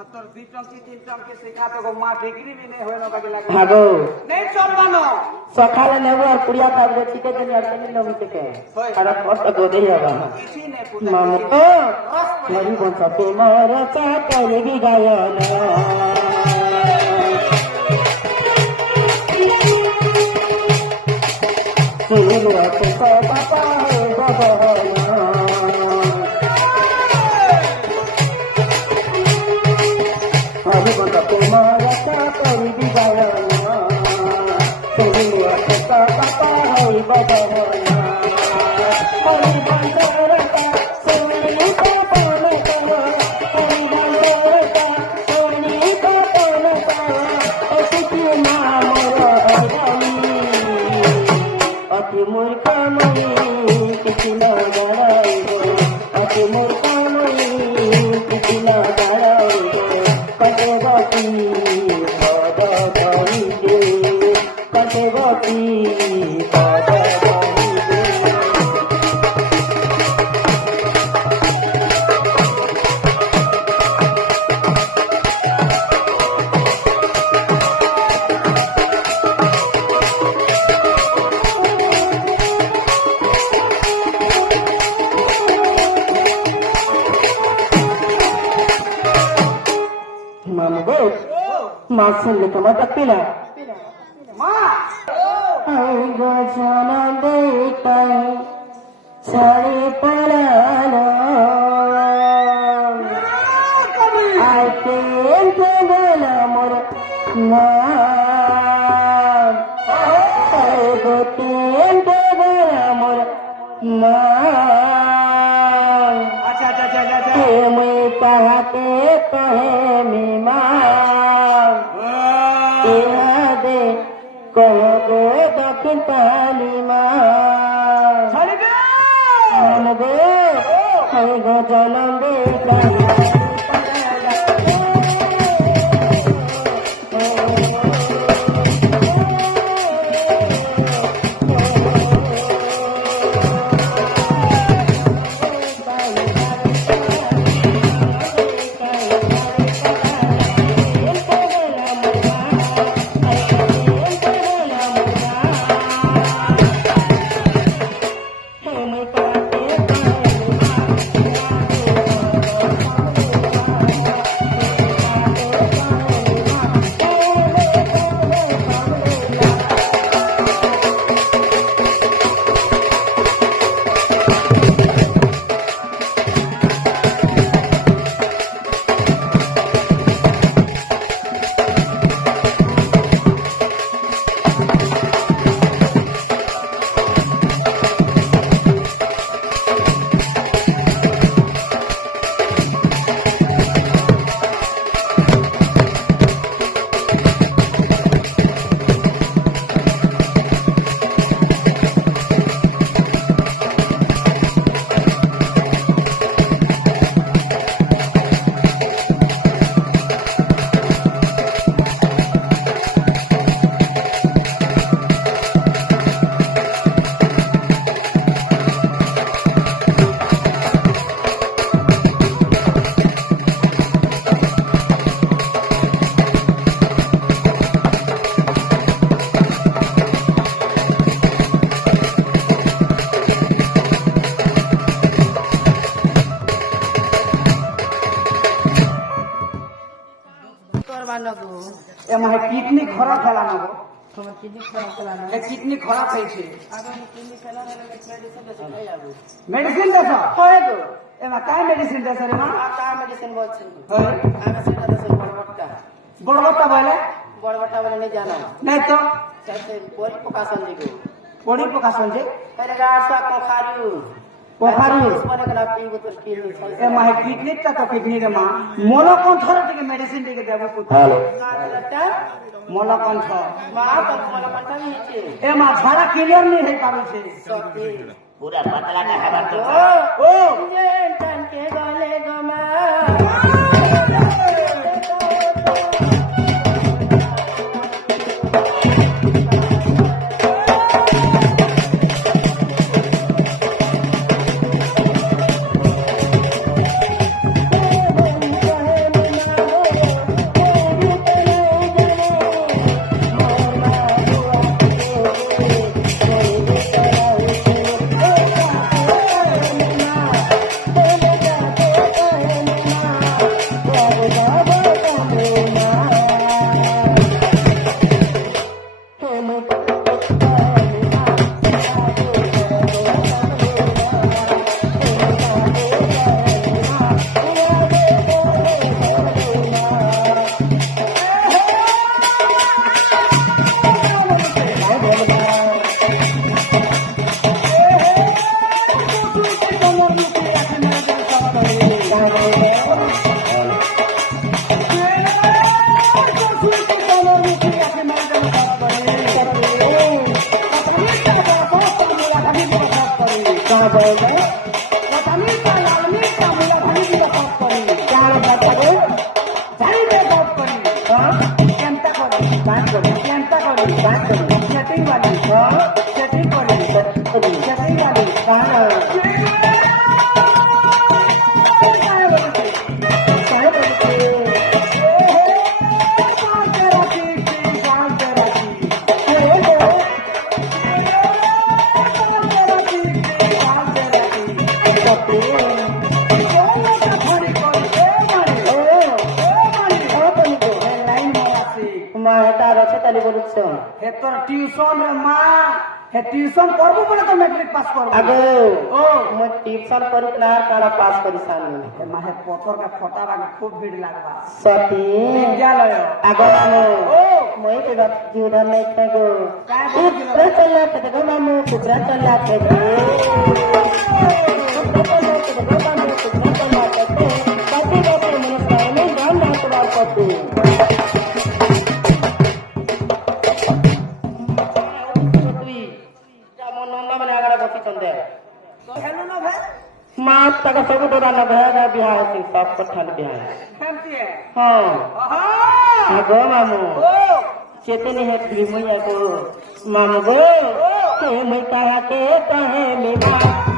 मात्र 2 टंकी 3 टंकी सिखा तो मां डिग्री भी नहीं होनो बाकी लागे हागो नहीं चलबानो सकाले नेबो और पुड़िया खाबो चिके जनी अटनी नमी चिके अरे कष्ट गो देई हबा किसी ने पूछा माम तो हरि बंसा तुम्हार चाकर भी गायन सुनो तो बाबा है बाबा हरि बंसा तुम्हार चाकर भी गायन सुनो तो बाबा है बाबा हरि बंसा मासूम कमा तकला मां आई गजाना देताई सारे परानो आई के बोला मोर नाम आई गोतेन के बोला मोर नाम अच्छा मैं कहा के कहे मीमा दे कहो गो दक्षिण पानी माँ चल गए गो है गो जनम दे এমা কিডনি খরাপ খেলা না তোমার কিডনি খারাপ হলো না কিডনি খরাপ হয়েছে আগে কিডনি খারাপ হলে মেডিসিন দেছে খাই যাবো মেডিসিন দেছো হয় তো এমা কাই মেডিসিন দেছো রে মা কা মেডিসিন বলছেন হয় আমি সেটা দেছে বড়বট্টা বড়বট্টা বলে বড়বট্টা বলে নেই জানা নাই তো চাইতে পরি প্রকাশন দিগো পড়ি প্রকাশন যে पहले गासा पोखारू पोखारू उसने कना पीबो तो किडनी এ মা কিডনিটা তো কিডনি রে মা মলকণ্ঠ থেকে মেডিসিন দিকে দেব পুত্র হ্যালো কালটা মলকণ্ঠ মা তো মলকণ্ঠ নিচে এ মা ঝাড়া ক্লিয়ার नहीं है पारुছে সত্যি पूरा पतला का हवा तो ओ ये टन के गले गमा करी केंता करी सेटिंग वाली सेटिंग करी सेटिंग वाली हे तोर ट्यूशन रे माँ हे ट्यूशन करबो बोले तो मैट्रिक पास करबो आगो ओ मैं ट्यूशन करू ना काड़ा पास करी सामने हे माँ हे पत्थर का फटा बाग खूब भीड़ लागबा सती विद्यालय आगो मामू ओ मैं के बात जुड़ा नहीं तगो कुत्रा चला के गो मामू कुत्रा चला के गो बाकी बाकी मेरे सामने नाम ना तो करते हेलो ना भाई माँ तक सब डोरा न भैया बिहार से सब पठान बिहार केमती है हाँ आहा आगो मामू ओ चेतनी है फिल्म को मामू गो के मैं कहा के कहे मेरा